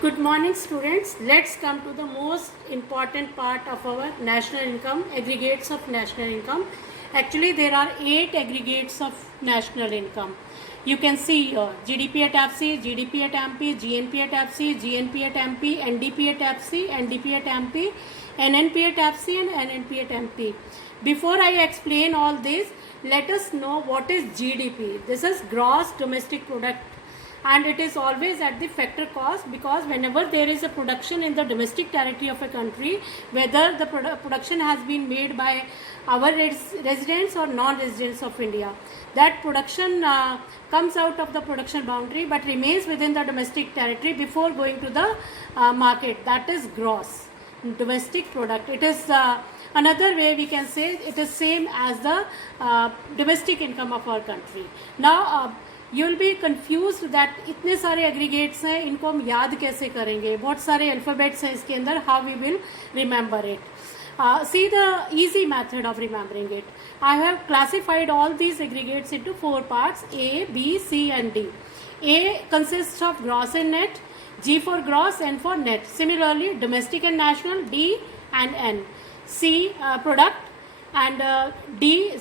Good morning, students. Let's come to the most important part of our national income, aggregates of national income. Actually, there are 8 aggregates of national income. You can see GDP at FC, GDP at MP, GNP at FC, GNP at MP, NDP at FC, NDP at MP, NNP at FC, and NNP at MP. Before I explain all this, let us know what is GDP. This is gross domestic product, and it is always at the factor cost, because whenever there is a production in the domestic territory of a country, whether the production has been made by our residents or non-residents of India, that production comes out of the production boundary but remains within the domestic territory before going to the market. That is gross domestic product. It is another way we can say it is same as the domestic income of our country. Now you will be confused that इतने सारे aggregates हैं, इनको हम याद कैसे करेंगे, बहुत सारे अल्फ़ाबेट्स हैं इसके अंदर, how we will remember it. See the easy method of remembering it. I have classified all these aggregates into 4 parts: A, B, C and D. A consists of gross and net, G for gross, N for net. Similarly, domestic and national, D and N. C product, and D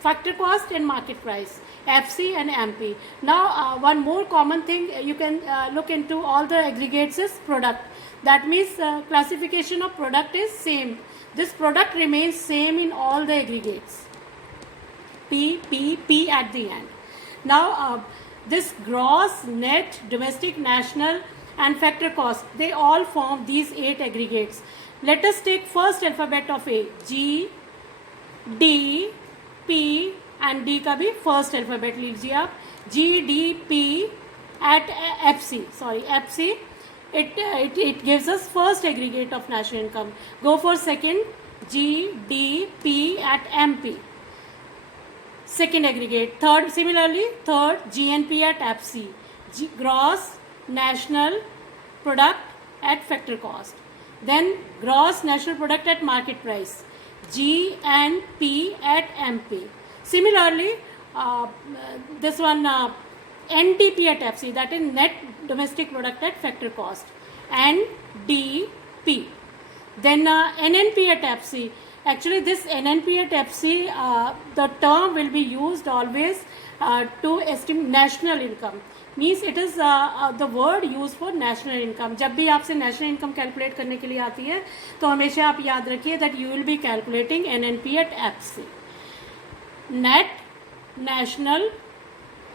factor cost and market price, FC and MP. Now one more common thing you can look into all the aggregates is product. That means classification of product is same. This product remains same in all the aggregates. P at the end. Now this gross, net, domestic, national and factor cost, they all form these 8 aggregates. Let us take first alphabet of A. G, D, P and D का भी first alphabet लीजिए आप. GDP at FC, it gives us first aggregate of national income. Go for second, GDP at MP, second aggregate. Third, similarly, third, GNP at FC, gross national product at factor cost. Then gross national product at market price, GNP at MP. Similarly, this one NDP at FC, that is net domestic product at factor cost, NDP. Then NNP at FC. Actually, this NNP at FC, the term will be used always to estimate national income. Means it is the word used for national income. जब भी आपसे national income calculate करने के लिए आती है, तो हमेशा आप याद रखिए that you will be calculating NNP at FC. Net national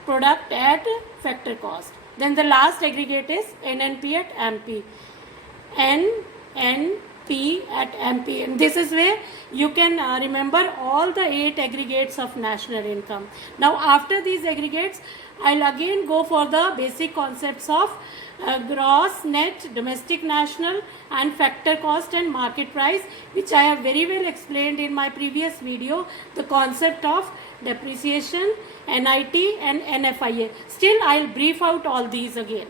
product at factor cost. Then the last aggregate is NNP at MP. NNP at MP. And this is where you can remember all the 8 aggregates of national income. Now after these aggregates, I'll again go for the basic concepts of gross, net, domestic, national and factor cost and market price, which I have very well explained in my previous video, the concept of depreciation, NIT and NFIA. Still I'll brief out all these again.